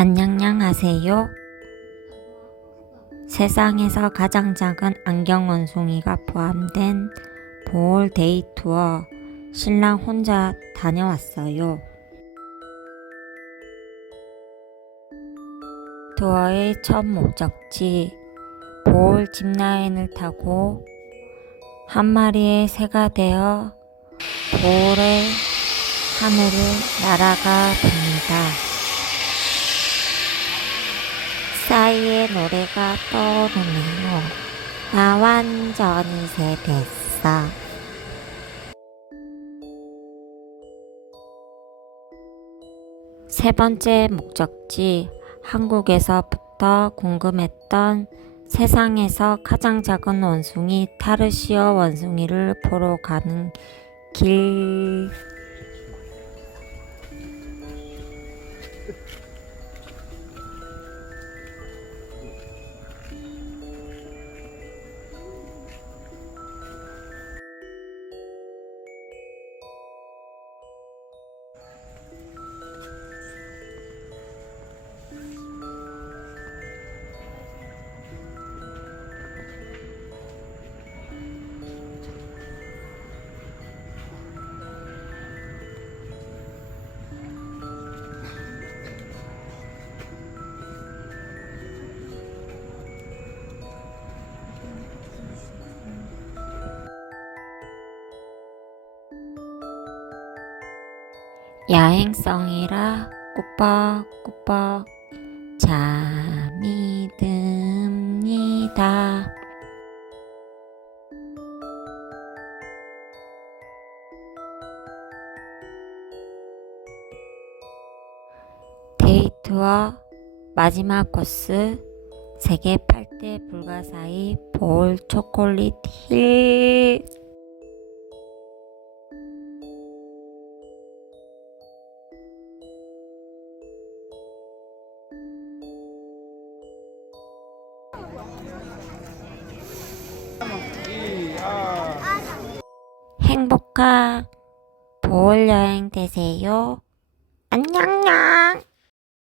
안녕하세요. 세상에서 가장 작은 안경 원숭이가 포함된 보홀 데이 투어 신랑 혼자 다녀왔어요. 투어의 첫 목적지 보홀 짚라인을 타고 한 마리의 새가 되어 보홀의 하늘을 날아가 봅니다. 싸이의 노래가 떠오르네요. 나 완전히 새 됐어. 세 번째 목적지, 한국에서부터 궁금했던 세상에서 가장 작은 원숭이 타르시어 원숭이를 보러 가는 길. 야행성이라 꾸벅꾸벅 잠이 듭니다. 데이 투어 마지막 코스 세계 8대 불가사의 보홀 초콜릿 힐. 행복한 보홀 여행 되세요. 안녕냥.